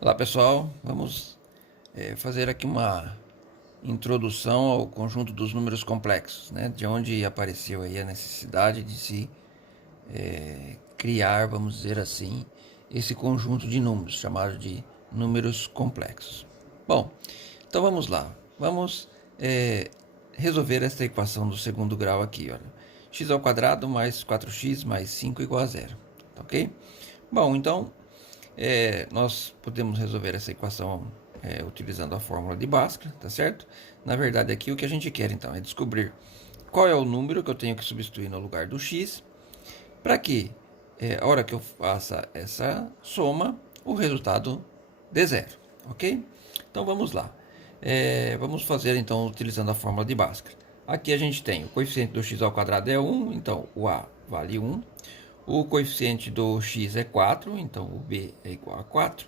Olá pessoal, vamos fazer aqui uma introdução ao conjunto dos números complexos, né? De onde apareceu aí a necessidade de se criar, vamos dizer assim, esse conjunto de números, chamado de números complexos. Bom, então vamos lá, vamos resolver esta equação do segundo grau aqui, olha. X ao quadrado mais 4x mais 5 igual a zero, tá ok? Bom, então nós podemos resolver essa equação utilizando a fórmula de Bhaskara, tá certo? Na verdade, aqui o que a gente quer então é descobrir qual é o número que eu tenho que substituir no lugar do x, para que a hora que eu faça essa soma, o resultado dê zero, ok? Então vamos lá. Vamos fazer então utilizando a fórmula de Bhaskara. Aqui a gente tem o coeficiente do x ao quadrado é 1, então o a vale 1. O coeficiente do x é 4, então o b é igual a 4.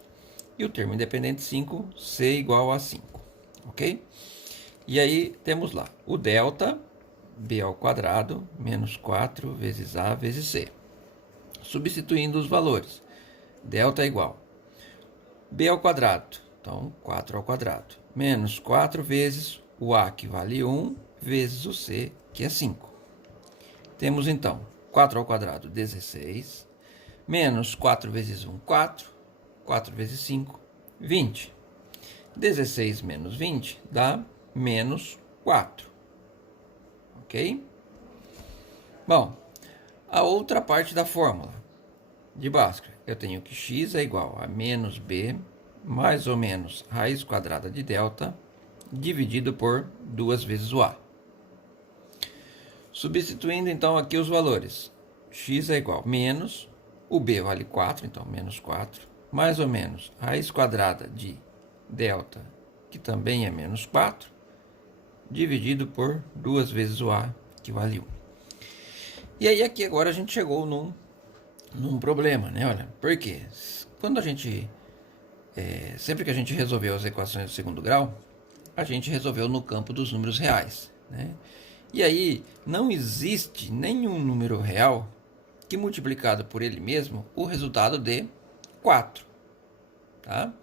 E o termo independente 5, c igual a 5. Ok? E aí temos lá o delta, b ao quadrado, menos 4 vezes a vezes c. Substituindo os valores, delta é igual b ao quadrado, então 4 ao quadrado, menos 4 vezes o a, que vale 1, vezes o c, que é 5. Temos então 4 ao quadrado, 16, menos 4 vezes 1, 4, 4 vezes 5, 20. 16 menos 20 dá menos 4, ok? Bom, a outra parte da fórmula de Bhaskara, eu tenho que x é igual a menos b, mais ou menos raiz quadrada de delta, dividido por 2 vezes o a. Substituindo então aqui os valores, x é igual a menos, o b vale 4, então menos 4, mais ou menos raiz quadrada de delta, que também é menos 4, dividido por 2 vezes o a, que vale 1. E aí aqui agora a gente chegou num problema, né? Olha, por quê? Quando a gente, sempre que a gente resolveu as equações do segundo grau, a gente resolveu no campo dos números reais, né? E aí não existe nenhum número real que multiplicado por ele mesmo o resultado dê 4, tá?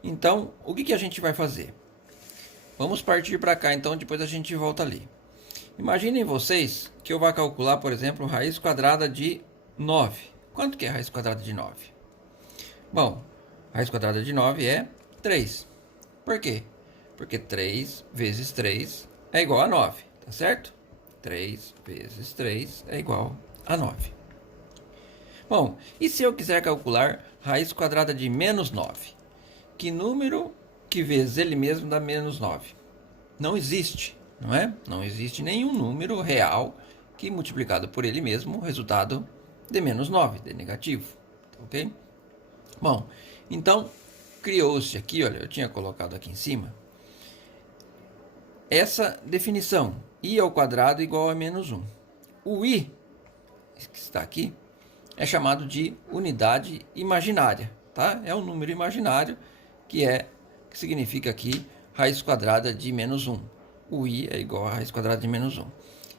Então, o que a gente vai fazer? Vamos partir para cá, então depois a gente volta ali. Imaginem vocês que eu vá calcular, por exemplo, raiz quadrada de 9. Quanto que é raiz quadrada de 9? Bom, raiz quadrada de 9 é 3. Por quê? Porque 3 vezes 3 é igual a 9, tá certo? 3 vezes 3 é igual a 9. Bom, e se eu quiser calcular raiz quadrada de menos 9? Que número que vezes ele mesmo dá menos 9? Não existe, não é? Não existe nenhum número real que multiplicado por ele mesmo o resultado dê menos 9, dê negativo, ok? Bom, então criou-se aqui, olha, eu tinha colocado aqui em cima, essa definição, i ao quadrado igual a menos 1. O i, que está aqui, é chamado de unidade imaginária, tá? É um número imaginário que significa aqui raiz quadrada de menos 1. O i é igual a raiz quadrada de menos 1.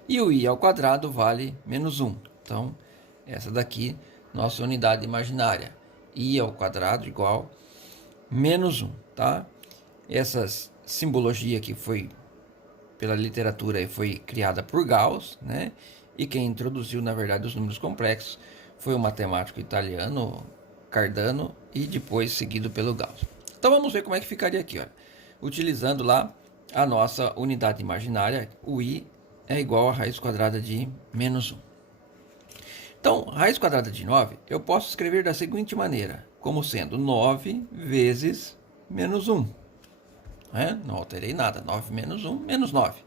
E o i ao quadrado vale menos 1. Então, essa daqui, nossa unidade imaginária. I ao quadrado igual menos 1, tá? Essa simbologia que foi pela literatura e foi criada por Gauss, né? E quem introduziu, na verdade, os números complexos foi o matemático italiano Cardano e depois seguido pelo Gauss. Então vamos ver como é que ficaria aqui, olha. Utilizando lá a nossa unidade imaginária, o i é igual a raiz quadrada de menos 1. Então, raiz quadrada de 9 eu posso escrever da seguinte maneira, como sendo 9 vezes menos 1. Não alterei nada, 9 menos 1, menos 9.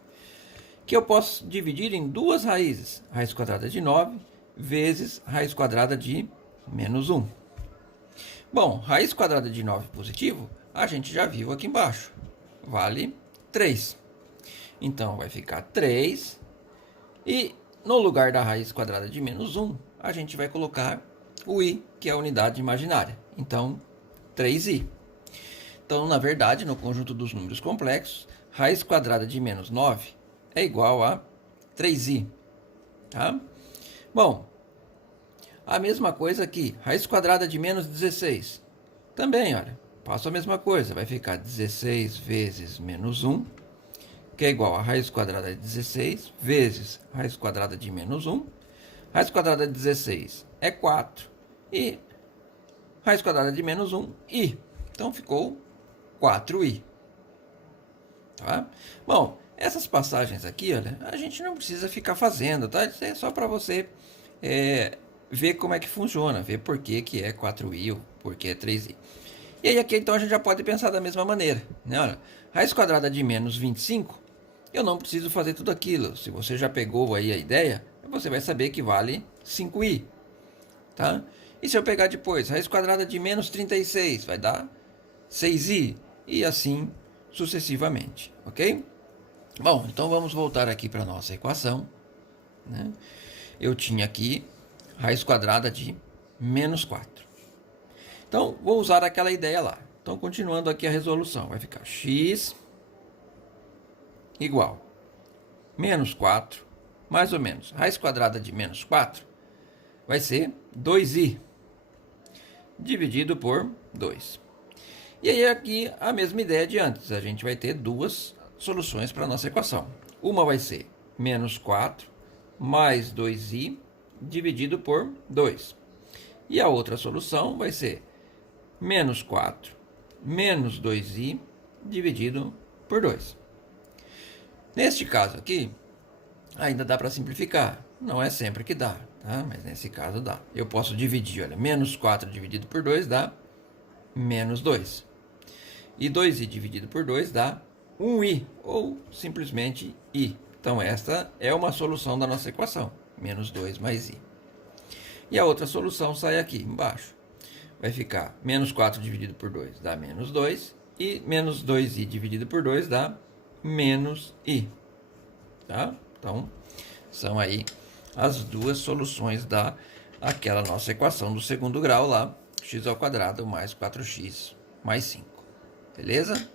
Que eu posso dividir em duas raízes, raiz quadrada de 9 vezes raiz quadrada de menos 1. Bom, raiz quadrada de 9 positivo, a gente já viu aqui embaixo, vale 3. Então, vai ficar 3, e no lugar da raiz quadrada de menos 1, a gente vai colocar o i, que é a unidade imaginária. Então, 3i. Então, na verdade, no conjunto dos números complexos, raiz quadrada de menos 9 é igual a 3i. Tá? Bom, a mesma coisa aqui, raiz quadrada de menos 16. Também, olha, faço a mesma coisa. Vai ficar 16 vezes menos 1, que é igual a raiz quadrada de 16 vezes raiz quadrada de menos 1. Raiz quadrada de 16 é 4 e raiz quadrada de menos 1, i. Então ficou 4i. Tá? Bom, essas passagens aqui, olha, a gente não precisa ficar fazendo, tá? Isso é só para você ver como é que funciona, ver por que é 4i ou por que é 3i. E aí aqui então a gente já pode pensar da mesma maneira, né? Olha, raiz quadrada de menos 25, eu não preciso fazer tudo aquilo. Se você já pegou aí a ideia, você vai saber que vale 5i, tá? E se eu pegar depois, raiz quadrada de menos 36, vai dar 6i, e assim sucessivamente, ok? Bom, então vamos voltar aqui para a nossa equação, né? Eu tinha aqui raiz quadrada de menos 4. Então, vou usar aquela ideia lá. Então, continuando aqui a resolução, vai ficar x igual menos 4, mais ou menos, raiz quadrada de menos 4 vai ser 2i, dividido por 2. E aí aqui a mesma ideia de antes, a gente vai ter duas soluções para a nossa equação. Uma vai ser menos 4 mais 2i dividido por 2. E a outra solução vai ser menos 4 menos 2i dividido por 2. Neste caso aqui, ainda dá para simplificar. Não é sempre que dá, tá? Mas nesse caso dá. Eu posso dividir, olha, menos 4 dividido por 2 dá menos 2. E 2i dividido por 2 dá 1i, ou simplesmente i. Então esta é uma solução da nossa equação, menos 2 mais i. E a outra solução sai aqui embaixo. Vai ficar menos 4 dividido por 2 dá menos 2, e menos 2i dividido por 2 dá menos i. Tá? Então, são aí as duas soluções daquela nossa equação do segundo grau lá, x² mais 4x mais 5. Beleza?